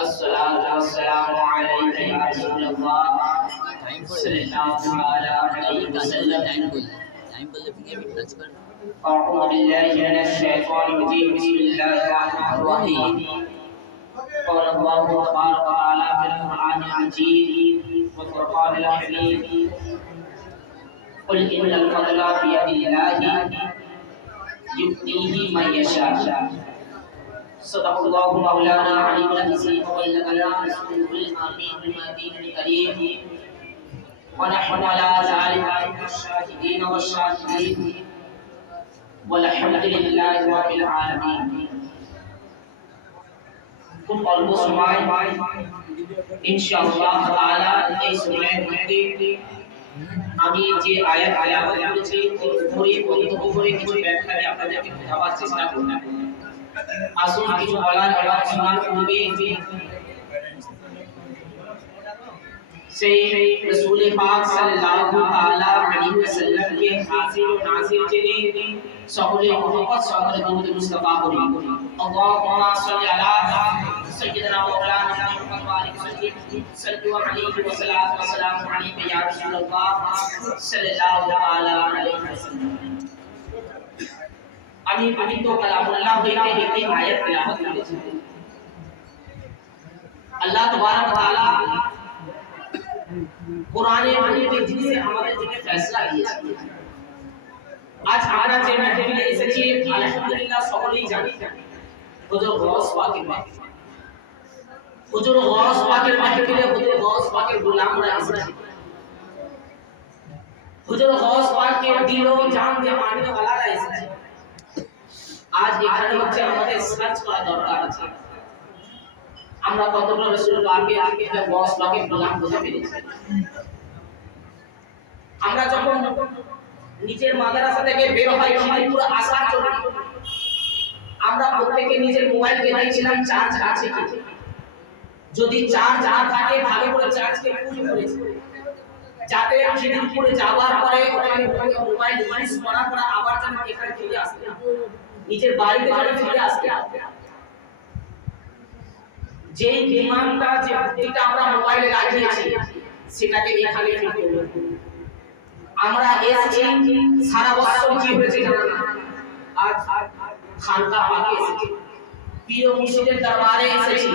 الصلاة والسلام عليك يا رسول الله صلى الله عليه وسلم. أعوذ بالله من الشيطان الرجيم. بسم الله الرحمن الرحيم. قال الله تبارك وتعالى في القرآن المجيد والفرقان الحميد: قل إن الفضل بيد الله يؤتيه من يشاء. صدق الله مولانا علي العظيم وبلغنا رسوله الامين المدين الكريم ونحن على ذلك من الشاهدين والشاكرين والحمد لله رب العالمين. খুব অল্প সময় ইনশাআল্লাহ তাআলা এই সময়ের মধ্যে আমি যে আয়াত করেছি ওর উপরে বক্তব্য করে কিছু ব্যাখ্যা দিয়ে আপনাদেরকে বোঝাবার চেষ্টা করব। আসুন কিছু বলার এবং শোনার পূর্বে সেই রাসূল পাক সাল্লাল্লাহু তাআলা আলাইহি ওয়াসাল্লাম কে হাজির ও নাজির জেনে সকলে মুহাম্মদ সাল্লাল্লাহু আলাইহি মুস্তাফা করি। আল্লাহুম্মা সাল্লি আলা সাইয়্যিদিনা মাওলানা মুহাম্মদ ওয়া আলিহি সাল্লাল্লাহু আলাইহি ওয়াসাল্লাম আলাইহি ইয়া রাসূলুল্লাহ সাল্লাল্লাহু তাআলা আলাইহি ওয়াসাল্লাম। আমি পবিত্র কালামুল্লাহ থেকে একটি আয়াত তেলাওয়াত করেছি। আল্লাহ তাবারক ওয়া তাআলা কোরআনে মজিদে জিনিসে আমাদের জন্য ফয়সালা দিয়েছেন। আজ আমরা যে মাহফিলে এসেছি আলহামদুলিল্লাহ সকলেই জানি হুজুর গৌস পাকের মাহফিল। হুজুর গৌস পাকের মাহফিলে হুজুর গৌস পাকের গোলামরা এসেছে। হুজুর গৌস পাকের দিল ও জান দিয়ে মাননে ওয়ালারা এসেছে। আজ এখানে হচ্ছে আমাদের সার্চ করা দরকার আছে আমরা কতটা রাসূল পাকের গৌস পাকের গোলাম হতে পেরেছি। আমরা যখন নিজের মাদ্রাসা থেকে বের হই পুরো আসার জন্য আমরা প্রত্যেককে নিজের মোবাইলকে দেখছিলাম চার্জ আছে কি, যদি চার্জ না থাকে ভালো করে চার্জকে ফুল করে যাতে সেদিন পরে যাওয়ার পরে ওখানে মোবাইল ইউজ করার পর আবার যেন এখানে ফিরে আসতে নিজের বাড়িতে যেন ফিরে আসতে যেই বিমানটা যে বুদ্ধিটা আমরা মোবাইলে লাগিয়েছি সেটাকে এখানে ফিরে আমরা এসেছি সারা বছর কি হয়েছে জানা না, আজ খানকা পাকে এসেছি, প্রিয় মুর্শিদের দরবারে এসেছি,